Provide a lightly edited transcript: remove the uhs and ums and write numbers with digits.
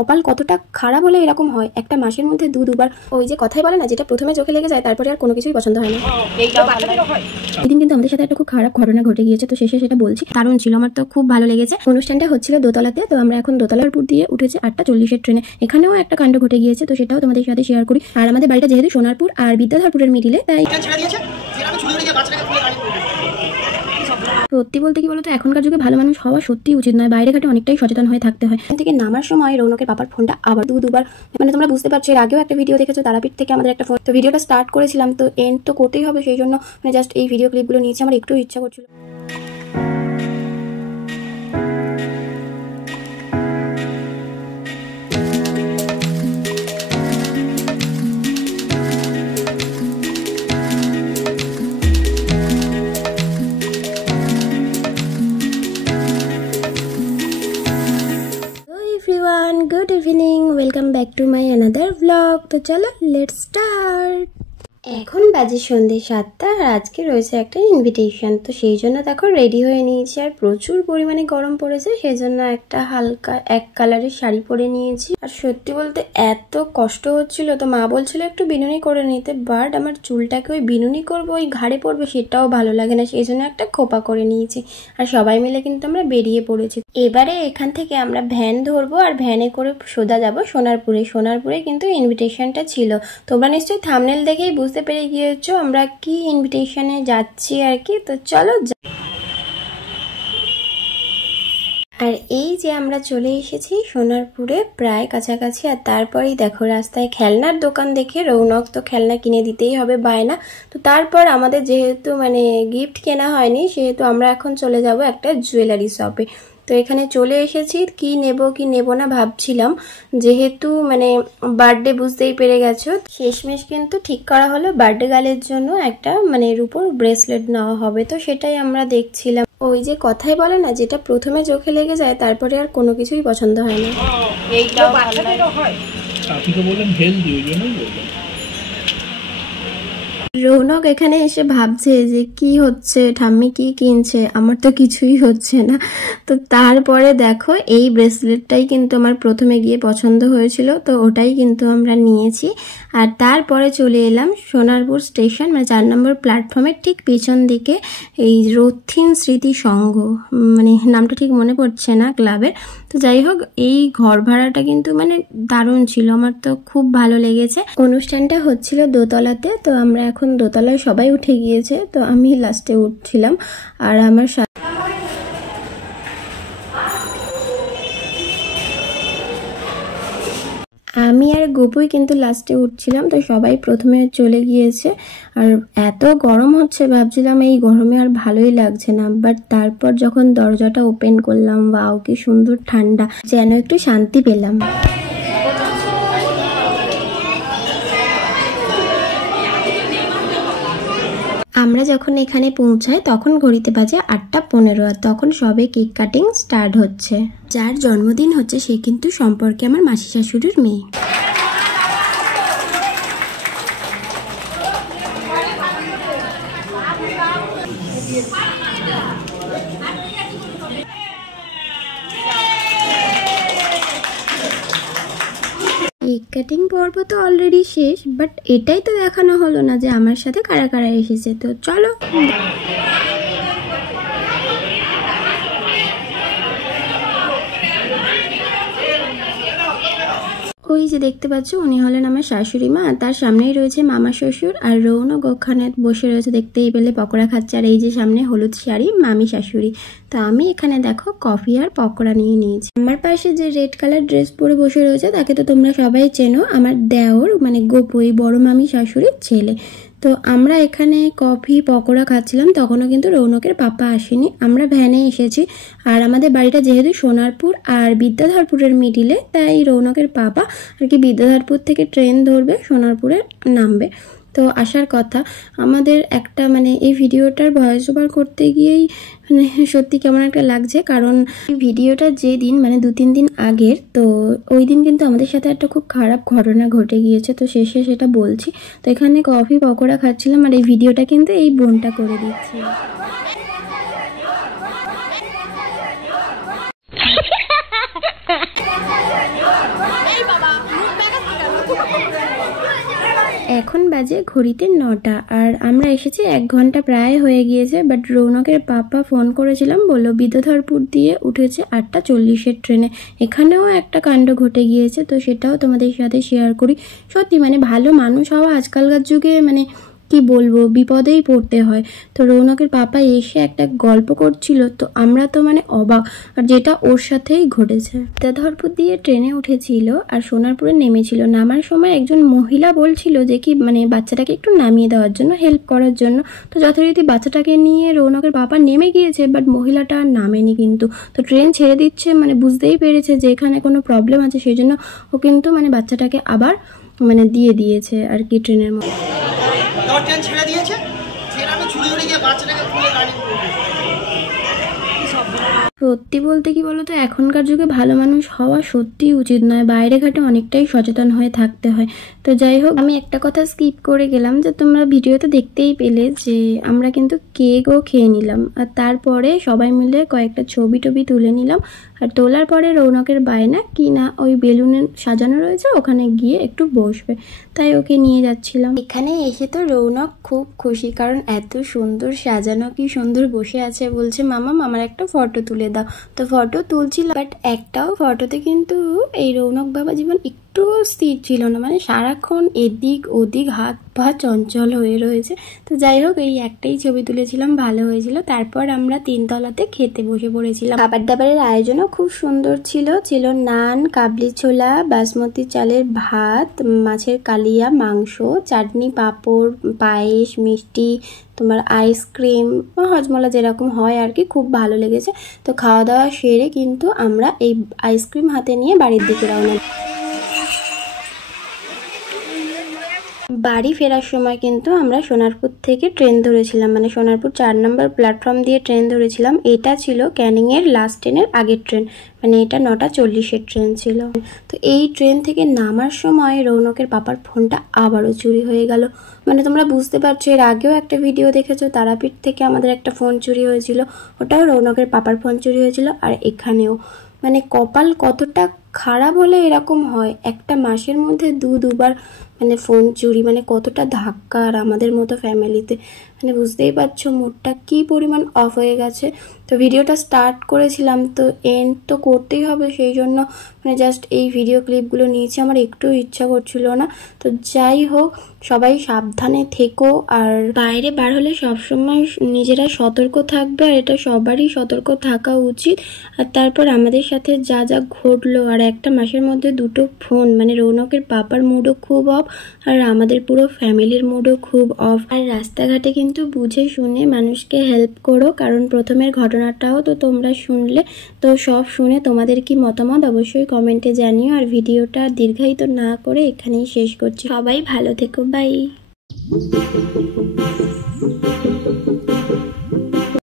কপাল কতটা খারাপ হলে এরকম হয়, একটা মাসের মধ্যে দুবার। ওই যে কথাই বলে না, যেটা প্রথমে চোখে লেগে যায় তারপরে আর কোনো কিছুই পছন্দ হয় না। এদিন কিন্তু আমাদের সাথে একটা খুব খারাপ ঘটনা ঘটে গিয়েছে, তো শেষে সেটা বলছি। দারুণ ছিল, আমার তো খুব ভালো লেগেছে। অনুষ্ঠানটা হচ্ছিল দোতলাতে, তো আমরা এখন দোতলার উপর দিয়ে উঠেছি 8:40 ট্রেনে। এখানেও একটা কাণ্ড ঘটে গিয়েছে, তো সেটাও তোমাদের সাথে শেয়ার করি। আর আমাদের বাড়িটা যেহেতু সোনারপুর আর বিদ্যাধরপুরের মিডিলে, তাই সত্যি বলতে কি বলতো, এখনকার যুগে ভালো মানুষ হওয়া সত্যি উচিত নয়, বাইরে ঘাটে অনেকটাই সচেতন হয়ে থাকতে হয়। এখান থেকে নামার সময় রৌনকের পাপার ফোনটা আবার দুবার, মানে তোমরা বুঝতে পারছো, এর আগেও একটা ভিডিও দেখেছো তারাপীঠ থেকে আমাদের একটা ফোন। তো ভিডিওটা স্টার্ট করেছিলাম, তো এন্ড তো করতেই হবে, সেই জন্য মানে জাস্ট এই ভিডিও ক্লিপগুলো নিয়েছি, আমার একটু ইচ্ছা করছিল। Everyone, good evening, welcome back to my another vlog. तो चलो लेट्स स्टार्ट। এখন বাজে সন্ধ্যে 7টা আর আজকে রয়েছে একটা ইনভিটেশন, তো সেই জন্য দেখো রেডি হয়ে নিয়েছি। আর প্রচুর পরিমাণে গরম পড়েছে, সেই জন্য একটা হালকা এক কালারের শাড়ি পরে নিয়েছি। আর সত্যি বলতে এত কষ্ট হচ্ছিল, তো মা বলছিল একটু বিনুনি করে নিতে, বাট আমার চুলটাকে ওই বিনুনি করবো, ওই ঘাড়ে পড়বে, সেটাও ভালো লাগে না, সেই জন্য একটা খোপা করে নিয়েছি। আর সবাই মিলে কিন্তু আমরা বেরিয়ে পড়েছি। এবারে এখান থেকে আমরা ভ্যান ধরবো, আর ভ্যানে করে সোজা যাবো সোনারপুরে। সোনারপুরে কিন্তু ইনভিটেশনটা ছিল, তোমরা নিশ্চয়ই থাম্বনেল দেখেই বুঝতে পেরে গিয়েছো আমরা কি ইনভিটেশনে যাচ্ছি আর কি। তো চলো। আর এই যে আমরা চলে এসেছি সোনারপুরে প্রায় কাছাকাছি। আর তারপরেই দেখো রাস্তায় খেলনার দোকান দেখে রৌনক তো খেলনা কিনে দিতেই হবে বায়না। তো তারপর আমাদের যেহেতু মানে গিফট কেনা হয়নি, সেহেতু আমরা এখন চলে যাব একটা জুয়েলারি শপে। তো এখানে চলে এসেছি, কি নেব কি নেব না ভাবছিলাম, যেহেতু মানে বার্থডে বুঝতেই পেরে গেছো, শেষমেশ কিন্তু ঠিক করা হলো বার্থডে গার্লের জন্য একটা মানে রূপোর ব্রেসলেট নেওয়া হবে। তো সেটাই আমরা দেখছিলাম। ওই যে কথাই বলে না, যেটা প্রথমে চোখে লেগে যায় তারপরে আর কোনো কিছুই পছন্দ হয় না। এইটাও বাচ্চাদেরও হয়, আপনি তো বললেন হেলদি, ওই জন্যই বললেন। রৌনক এখানে এসে ভাবছে যে কি হচ্ছে, ঠাম্মি কি কিনছে, আমার তো কিছুই হচ্ছে না। তো তারপরে দেখো এই ব্রেসলেটটাই কিন্তু আমার প্রথমে গিয়ে পছন্দ হয়েছিল, তো ওটাই কিন্তু আমরা নিয়েছি। আর তারপরে চলে এলাম সোনারপুর স্টেশন, মানে 4 নম্বর প্ল্যাটফর্মের ঠিক পিছন দিকে এই রথিন স্মৃতি সংঘ, মানে নামটা ঠিক মনে পড়ছে না ক্লাবের। তো যাই হোক, এই ঘর ভাড়াটা কিন্তু মানে দারুণ ছিল, আমার তো খুব ভালো লেগেছে। অনুষ্ঠানটা হচ্ছিল দোতলাতে, তো আমরা এখন দোতলায় সবাই উঠে গিয়েছে, তো আমি লাস্টে উঠছিলাম। আর আমার আমি আর গোপুই কিন্তু লাস্টে উঠছিলাম, তো সবাই প্রথমে চলে গিয়েছে। আর এত গরম হচ্ছে, ভাবছিলাম এই গরমে আর ভালোই লাগছে না, বাট তারপর যখন দরজাটা ওপেন করলাম, ওয়াও কি সুন্দর ঠান্ডা, যেন একটু শান্তি পেলাম। আমরা যখন এখানে পৌঁছাই তখন ঘড়িতে বাজে 8:15, আর তখন সবে কেক কাটিং স্টার্ট হচ্ছে। যার জন্মদিন হচ্ছে সে কিন্তু সম্পর্কে আমার মাসি শাশুড়ির মেয়ে। কেক কাটিং পর্ব তো অলরেডি শেষ, বাট এটাই তো দেখানো হলো না যে আমার সাথে কারা কারা এসেছে। তো চলো। ওই যে দেখতে পাচ্ছ উনি হলেন আমার শাশুড়ি মা, তার সামনেই রয়েছে মামা শ্বশুর, আর রৌনক ওখানে বসে রয়েছে, দেখতেই পেলে পকোড়া খাচ্ছে। আর এই যে সামনে হলুদ শাড়ি মামি শাশুড়ি। তো আমি এখানে দেখো কফি আর পকোড়া নিয়ে নিয়েছি। আমার পাশে যে রেড কালার ড্রেস পরে বসে রয়েছে তাকে তো তোমরা সবাই চেনো, আমার দেওর মানে গোপু, এই বড় মামি শাশুড়ির ছেলে। তো আমরা এখানে কফি পকোড়া খাচ্ছিলাম, তখনও কিন্তু রৌনকের পাপা আসেনি, আমরা ভ্যানে এসেছি। আর আমাদের বাড়িটা যেহেতু সোনারপুর আর বিদ্যাধরপুরের মিডিলে, তাই রৌনকের পাপা আর কি বিদ্যাধরপুর থেকে ট্রেন ধরবে, সোনারপুরে নামবে। তো আসার কথা আমাদের একটা মানে এই ভিডিওটার ভয়েস ওভার করতে গিয়েই মানে সত্যি কেমন একটা লাগছে, কারণ এই ভিডিওটা যেদিন মানে 2-3 দিন আগের, তো ওই দিন কিন্তু আমাদের সাথে একটা খুব খারাপ ঘটনা ঘটে গিয়েছে, তো শেষে সেটা বলছি। তো এখানে কফি পকোড়া খাচ্ছিলাম, আর এই ভিডিওটা কিন্তু এই বোনটা করে দিচ্ছিল। এখন বাজে ঘড়িতে 9টা আর আমরা এসেছি 1 ঘন্টা প্রায় হয়ে গিয়েছে। বাট রৌনকের পাপা ফোন করেছিলাম, বললো বিদ্যাধরপুর দিয়ে উঠেছে 8:40-এর ট্রেনে। এখানেও একটা কাণ্ড ঘটে গিয়েছে, তো সেটাও তোমাদের সাথে শেয়ার করি। সত্যি মানে ভালো মানুষ হওয়া আজকালকার যুগে মানে কি বলবো, বিপদেই পড়তে হয়। তো রৌনকের পাপা এসে একটা গল্প করছিল, তো আমরা তো মানে অবাক, আর যেটা ওর সাথেই ঘটেছে। বিদ্যাধরপুর দিয়ে ট্রেনে উঠেছিল আর সোনারপুরে নেমেছিল। নামার সময় একজন মহিলা বলছিল যে কি মানে বাচ্চাটাকে একটু নামিয়ে দেওয়ার জন্য, হেল্প করার জন্য। তো যথারীতি বাচ্চাটাকে নিয়ে রৌনকের পাপা নেমে গিয়েছে, বাট মহিলাটা আর নামেনি কিন্তু। তো ট্রেন ছেড়ে দিচ্ছে, মানে বুঝতেই পেরেছে যে এখানে কোনো প্রবলেম আছে, সেই জন্য ও কিন্তু মানে বাচ্চাটাকে আবার মানে দিয়ে দিয়েছে আর কি ট্রেনের মধ্যে। ট্রেন ছেড়ে দিয়েছে, ছেড়ে আমি ছুরি ধরে গিয়ে বাচ্চাটাকে খুলে গাড়ি। সত্যি বলতে কি বলতো, এখনকার যুগে ভালো মানুষ হওয়া সত্যিই উচিত নয়, বাইরে ঘাটে অনেকটাই সচেতন হয়ে থাকতে হয়। তো যাই হোক, আমি একটা কথা স্কিপ করে গেলাম, যে তোমরা ভিডিওতে দেখতেই পেলে যে আমরা কিন্তু কেকও খেয়ে নিলাম, আর তারপরে সবাই মিলে কয়েকটা ছবি টবি তুলে নিলাম। আর তোলার পরে রৌনকের বায়না কি না ওই বেলুনে সাজানো রয়েছে, ওখানে গিয়ে একটু বসবে, তাই ওকে নিয়ে যাচ্ছিলাম। এখানে এসে তো রৌনক খুব খুশি, কারণ এত সুন্দর সাজানো, কি সুন্দর বসে আছে। বলছে মামা আমার একটা ফটো তুলে দাও। তো ফটো তুলছিল, বাট একটাও ফটোতে কিন্তু এই রৌনক বাবা জীবন একটু স্থির ছিল না, মানে সারাক্ষণ এদিক ওদিক হাত পা চঞ্চল হয়ে রয়েছে। তো যাই হোক, এই একটাই ছবি তুলেছিলাম, ভালো হয়েছিল। তারপর আমরা 3 তলাতে খেতে বসে পড়েছিলাম। খাবার দাবারের আয়োজনও খুব সুন্দর ছিল। ছিল নান, কাবলি ছোলা, বাসমতি চালের ভাত, মাছের কালিয়া, মাংস, চাটনি, পাঁপড়, পায়েস, মিষ্টি, তোমার আইসক্রিম, হজমলা যেরকম হয় আর কি, খুব ভালো লেগেছে। তো খাওয়া দাওয়া সেরে কিন্তু আমরা এই আইসক্রিম হাতে নিয়ে বাড়ির দিকে রওনা। বাড়ি ফেরার সময় কিন্তু আমরা সোনারপুর থেকে ট্রেন ধরেছিলাম, মানে সোনারপুর 4 নম্বর প্ল্যাটফর্ম দিয়ে ট্রেন ধরেছিলাম। এটা ছিল ক্যানিংয়ের লাস্ট ট্রেনের আগের ট্রেন, মানে এটা 9:40-এর ট্রেন ছিল। তো এই ট্রেন থেকে নামার সময় রৌনকের পাপার ফোনটা আবারও চুরি হয়ে গেল। মানে তোমরা বুঝতে পারছো, এর আগেও একটা ভিডিও দেখেছো, তারাপীঠ থেকে আমাদের একটা ফোন চুরি হয়েছিল, ওটাও রৌনকের পাপার ফোন চুরি হয়েছিল। আর এখানেও মানে কপাল কতটা খারাপ হলে এরকম হয়, একটা মাসের মধ্যে দুবার মানে ফোন চুরি, মানে কতটা ধাক্কা আর আমাদের মতো ফ্যামিলিতে। মানে বুঝতেই পারছো মুডটা কি পরিমাণ অফ হয়ে গেছে। তো ভিডিওটা স্টার্ট করেছিলাম, তো এন্ড তো করতেই হবে, সেই জন্য মানে জাস্ট এই ভিডিও ক্লিপগুলো নিয়েছি, আমার একটু ইচ্ছা করছিল না। তো যাই হোক, সবাই সাবধানে থেকো, আর বাইরে বার হলে সবসময় নিজেরা সতর্ক থাকবে, আর এটা সবারই সতর্ক থাকা উচিত। আর তারপর আমাদের সাথে যা যা ঘটলো, আর একটা মাসের মধ্যে 2টো ফোন, মানে রৌনকের পাপার মুডও খুব অফ, আর আমাদের পুরো ফ্যামিলির মুডও খুব অফ। আর রাস্তাঘাটে কিন্তু বুঝে শুনে মানুষকে হেল্প করো, কারণ প্রথমের ঘটনাটাও তো তোমরা শুনলে। তো সব শুনে তোমাদের কি মতামত অবশ্যই কমেন্টে জানিও। আর ভিডিওটা দীর্ঘায়িত না করে এখানেই শেষ করছি। সবাই ভালো থেকো, বাই।